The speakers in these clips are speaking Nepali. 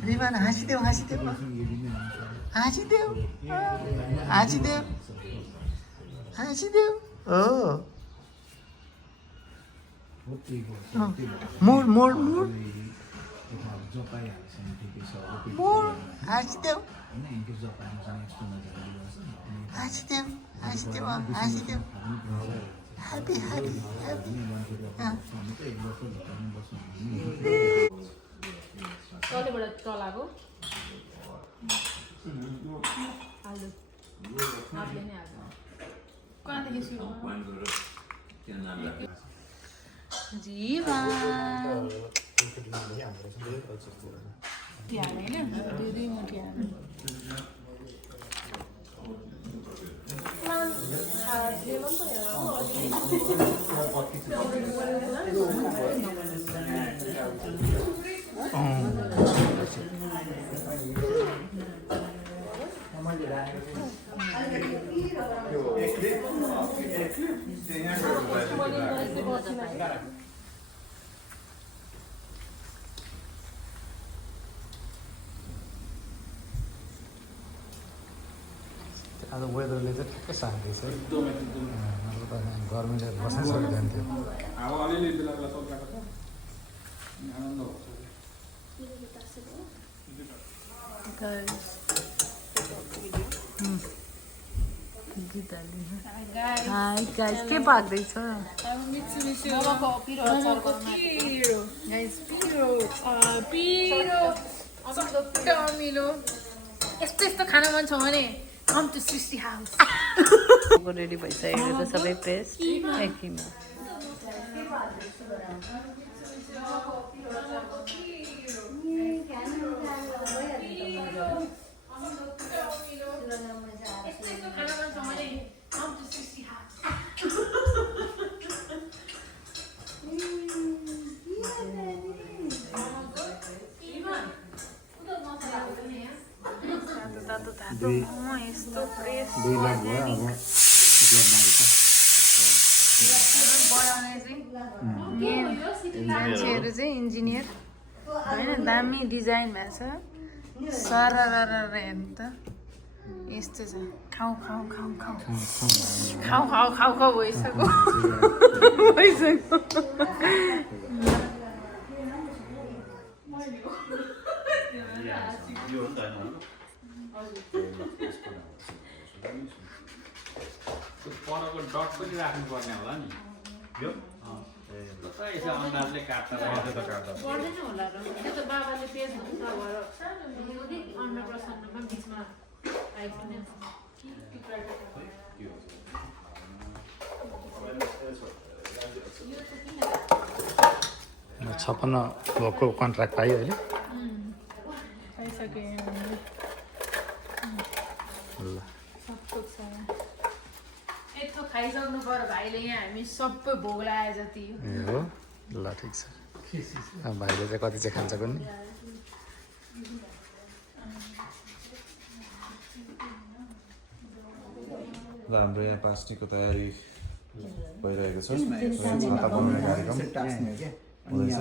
रिमान हाँसिदेऊ हाँसिदेऊ हाँसिदेऊ हाँसिदेऊ हाँसिदेऊ हो मोड मोड मोड मोड हाँसिदेऊ हाँसिदेऊ हाँसिदेऊ हाँसिदेऊ ह्याप्पी ह्याप्पी ह्याप्पी कतिबाट चलाएको हाल्नु हातले नै हाल्नु कहाँदेखि सुरु जीवन होइन दुई मुठी हाल्नु आज वेदरले चाहिँ ठ्याक्कै सान्दैछ है नत्र त गर्मीले बस्नै सकिँदैन थियो हाई गाइस के पाक्दैछ यस्तो यस्तो खान मन छ भने come to Srishti house ready भइसकेको छ सबै पेस्ट एकैमा दुई लाख भयो अब मान्छेहरू चाहिँ इन्जिनियर होइन दामी डिजाइन भएको छ सरर हेर्नु त यस्तो छ खाऊ खाऊ खाऊ खाऊ खाऊ खाऊ खाऊ खाऊ भइसक्यो भइसक्यो परको डट पनि राख्नुपर्ने होला नि यो यसो अन्दाजले काट्दा पर्दैन होला र त्यो त बाबाले पेज हुन्छ भएर अन्नप्रसन्नमा बिचमा आइपुग्ने छपन्न भएको कन्ट्र्याक्ट पायो अहिले पाइसकेँ ल यत्रो खाइसक्नु पर्यो भाइले यहाँ हामी सबै भोग लगाए जति ए हो ल ठिक छ अब भाइले चाहिँ कति चाहिँ खान्छ कुन्नी र हाम्रो यहाँ पास्टीको तयारी भइरहेको छ छाता बनाउने कार्यक्रम हुँदैछ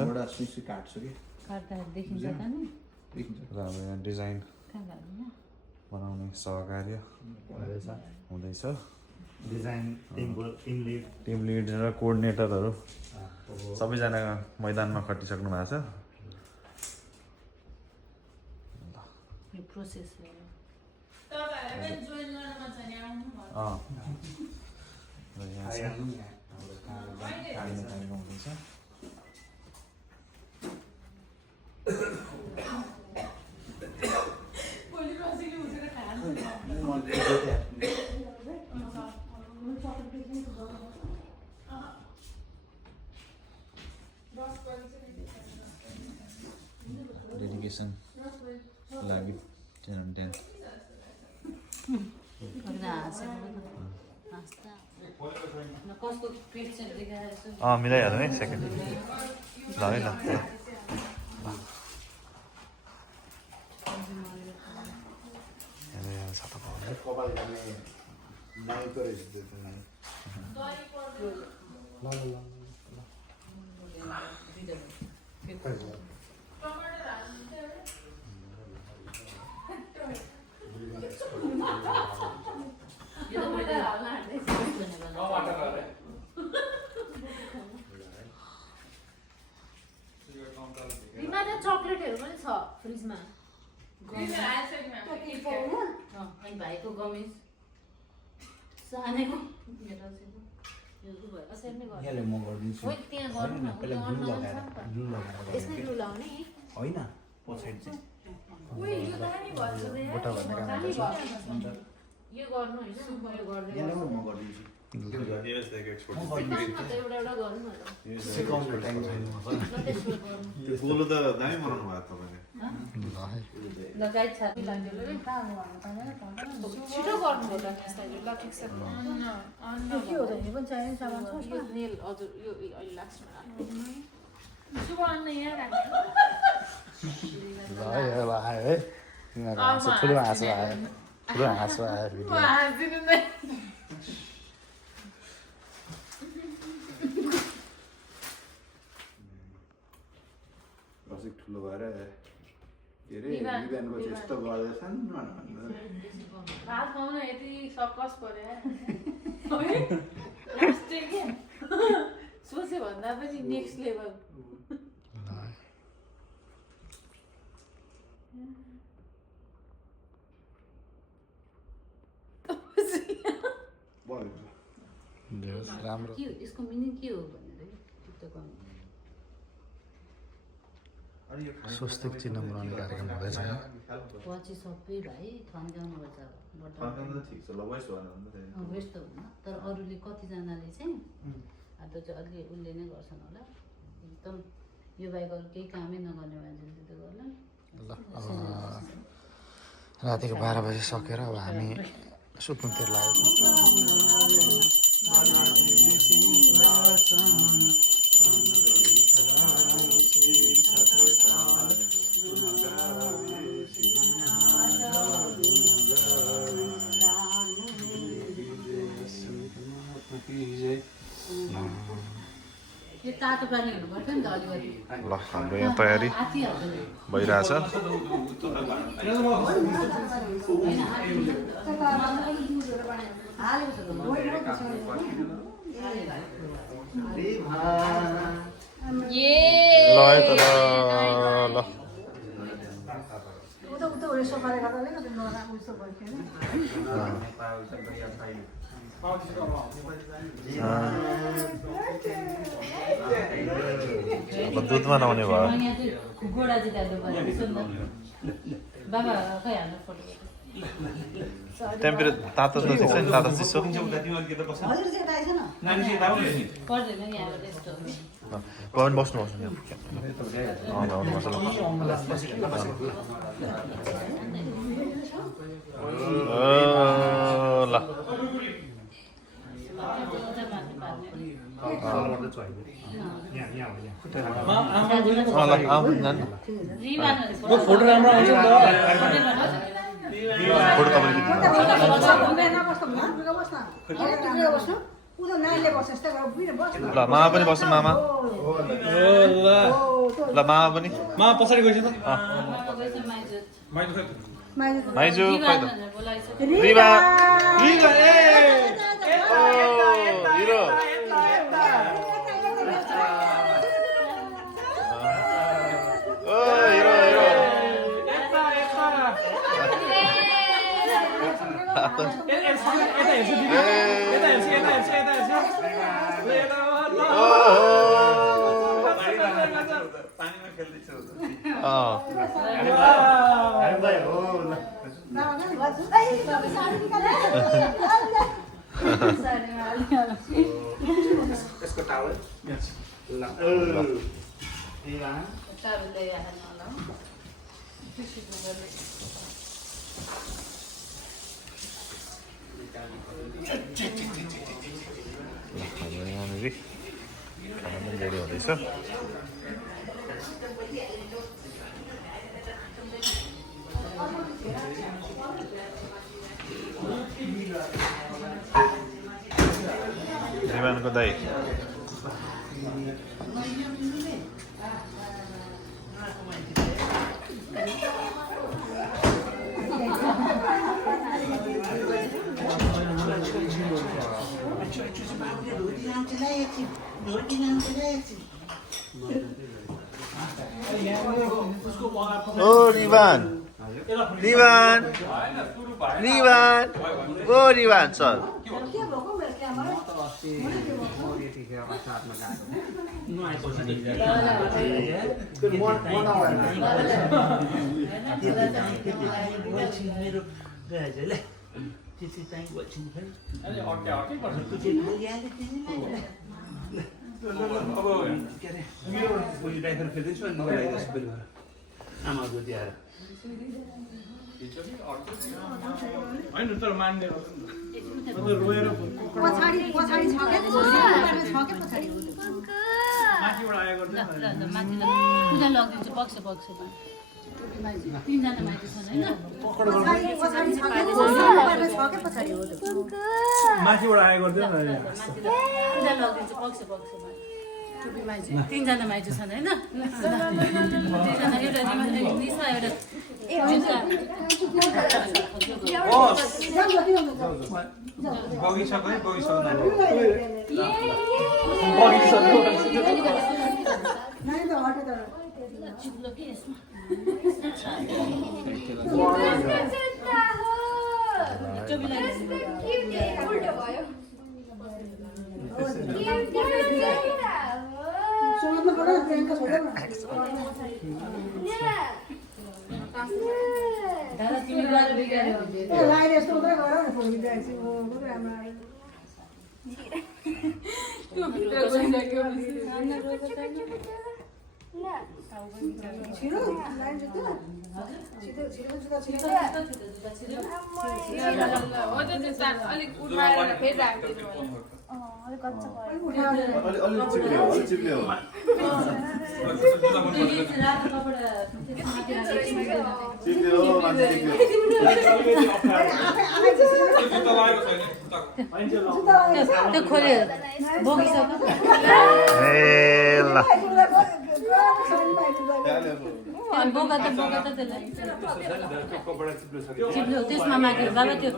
र हाम्रो यहाँ डिजाइन बनाउने सहकार्य हुँदैछ डिजाइन टिम लिड र कोअर्डिनेटरहरू सबैजना मैदानमा खटिसक्नु भएको छ र यहाँ चाहिँ कार्यक्रम हुँदैछ डेडिकेसन लागि 10 on 10 मिलाइहाल्नु है सेकेन्ड ल है ल छाता कमिजमा अनि भाइको कमिज सानेको यहाँले म गरिदिन्छु होइन पछाडि चाहिँ बुटा भन्ने काम यो गर्नु होइन यहाँले म गरिदिन्छु सिकाउनुको टाइम छैन त्यो गोलो त दामी बनाउनु भयो तपाईँले लगायत छाती लाग्यो छिटो गर्नु होला ल ठिक छ के हो त यो पनि चाहिने सामान छ यो नेल हजुर यो अहिले लास्टमा सुब अन्न यहाँ राख्नु ल आयो है तिनीहरू हाँसो ठुलो हाँसो आयो ठुलो हाँसो आयो भिडियो हाँसिदिनु नै रसिक ठुलो भएर के अरे विधानको चाहिँ यस्तो गर्दैछन् भात खुवाउन यति सकस पर्यो सोचे भन्दा पनि नेक्स्ट लेभल राम्रो के हो यसको मिनिङ के हो भनेर स्वस्तिक चिन्ह बनाउने कार्यक्रम हुँदैछ पछि सबै भाइ थन्काउनुपर्छ ठिक छ ल वेस्ट भन्नु वेस्ट त हुन्न तर अरूले कतिजनाले चाहिँ त्यो चाहिँ अलि उसले नै गर्छन् होला एकदम यो बाहेक अरू केही कामै नगर्ने मान्छेले त्यो गर्ला ल अब रातिको 12 बजे सकेर अब हामी सुत्नुतिर लागेको यो तातो पानी हुनुपर्छ नि त अलिकति ल हाम्रो यहाँ तयारी भइरहेछ ल है त ल अब दुधमा नआउने भयो घोडा चाहिँ दाजु बाबा खै हाल्नु फोटो टेम्परेचर तातो त ठिक छ नि तातो चिसो पर्दैन यहाँबाट यस्तो पवन बस्नु पर्छ ल फोटो राम्रो आउँछ फोटो तपाईँले ल मामा पनि बस्नु मामा ल मामा पनि मामा पछाडि गएछ त माइजू रिवा रिवा ए हिरो ओ हिरो हिरो यसको टावल यहाँनिर खाना पनि रेडी हुँदैछ जीवनको दाइ ओ रिवान रिवान रिवान ओ रिवान सर होइन तर मान्ने रोएर पछाडि पछाडि छ के माथिबाट आयो गर्छ पूजा लगिदिन्छु पक्ष पक्षमा तिनजना मान्छे छन् होइन माथिबाट आयो गर्दैन पूजा लगिदिन्छु पक्ष पक्षमा तिनजना माइजू छन् होइन दुईजना एउटा निशा एउटा चिप्लो के यसमा अलिक उठाएर फेरि राखिदिनु त्यो खोल्यो बोकिसक्यो बोका त त्यसलाई चिप्लो त्यसमा माथि बाबा त्यो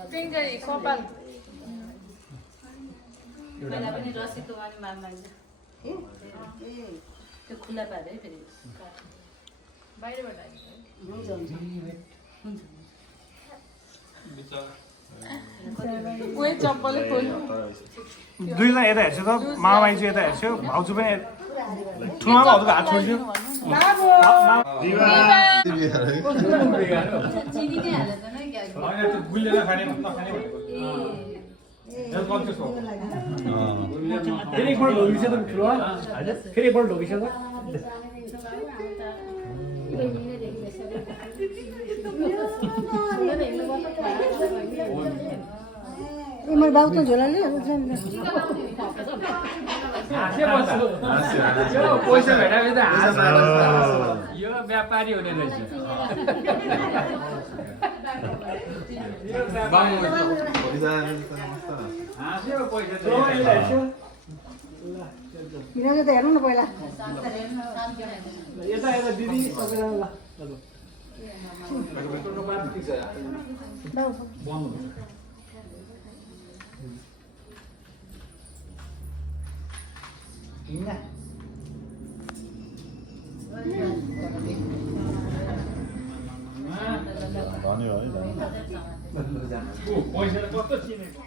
एकछिन त्यो कपाल पहिला पनि रसीको अनि माग्छ त्यो खुला पारे फेरि बाहिरबाट हुन्छ हुन्छ कोही चप्पलै खोल्नु दुईजना यता हेर्छु त मामाई चाहिँ यता हेर्छु भाउजू पनि ठुलो भाउजूको हात छोड्छु चिनी नै हालेर नै क्या गुलिएर खाने नखाने फेरि एकपल्ट ढोगिछ त ठुलो फेरि एकपल्ट ढोगिछ त मेरो बाबु त झोलाले पैसा भेटाएपछि त यो व्यापारी हुने रहेछ किनभने त हेर्नु न पहिला यता यता दिदी पैसा कस्तो चिनेको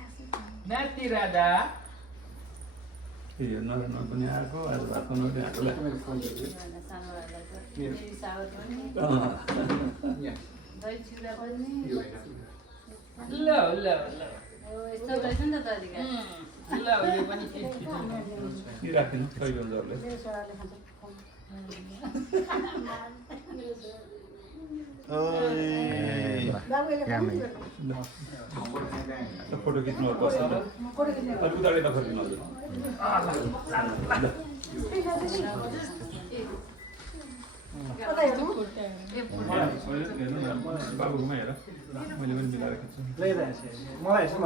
नाति राजा फेरि नराम्रो पनि आएको आज भात बनाउने आएकोलाई दही चिउरा पनि ल ल ल यस्तो रहेछ नि त तरिका ल यो पनि के राखिनु सैगन्जहरूले फोटो खिच्नु पर्छ अलिक उताडै नखर्किनु हजुर बाबुकोमा हेर मैले पनि मिलाएर खिच्छु मलाई यसो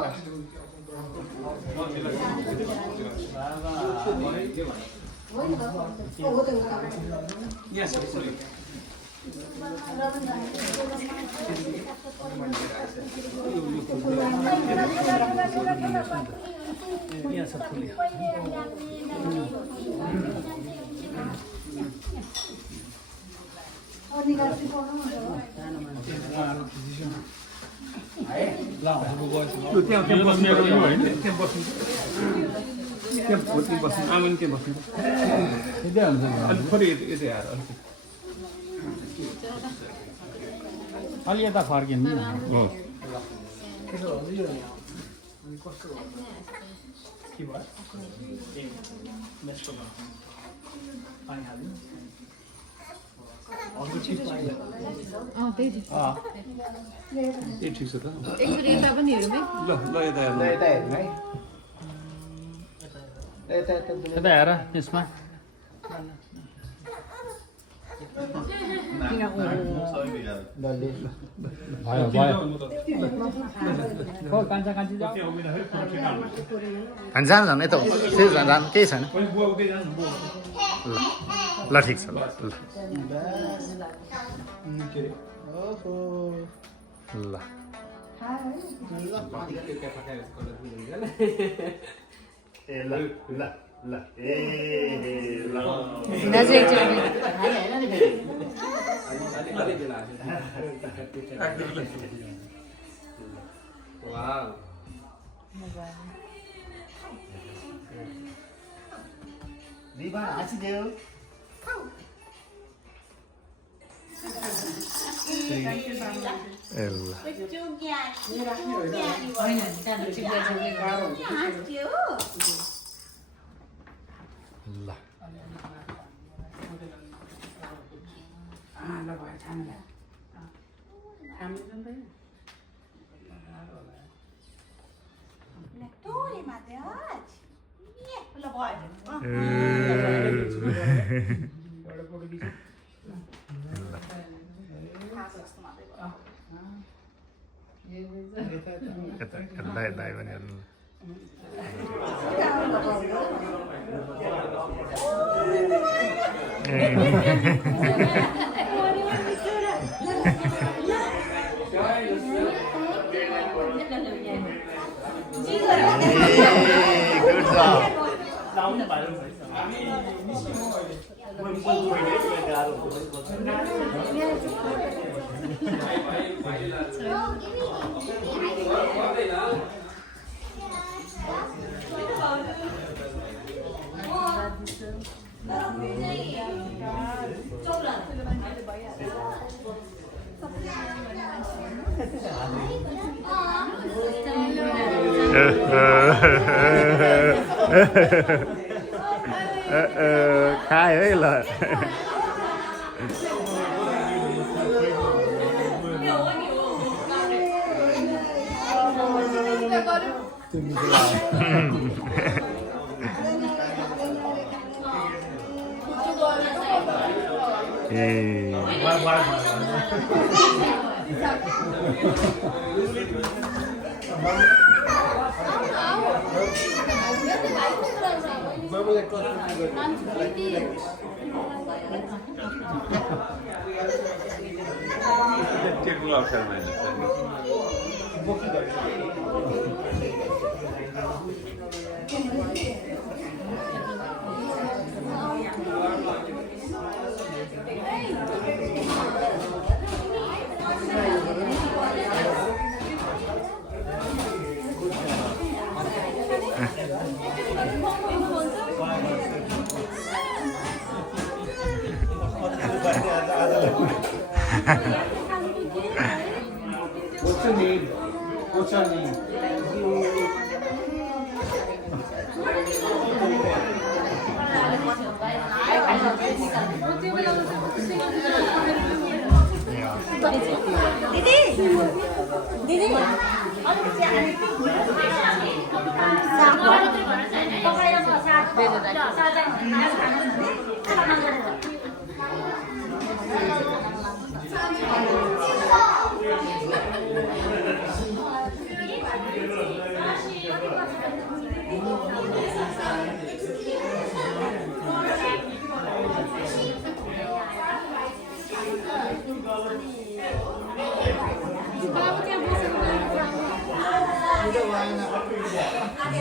अलि यता फर्किनु ठिक छ त एकचोटि यता पनि हेरौँ है ल ल यता हेर्नु यता हेर्नु है यता हेर त्यसमा भयो भयो कान्छा कान्छी जाऊ जानु जानु यता फेरि जानु केही छैन ल ठिक छ ल ल दाजु एकचोटि दिवा हाँसिदेऊ ल दाइ पनि हेर्नु गुड khai ấy là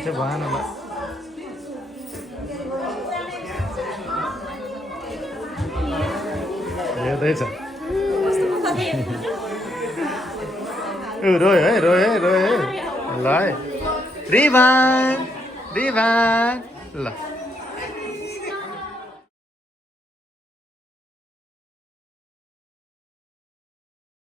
त्यो भएन ल हेर्दैछ रोयो है रोयो है रोयो है ल है रिभान ल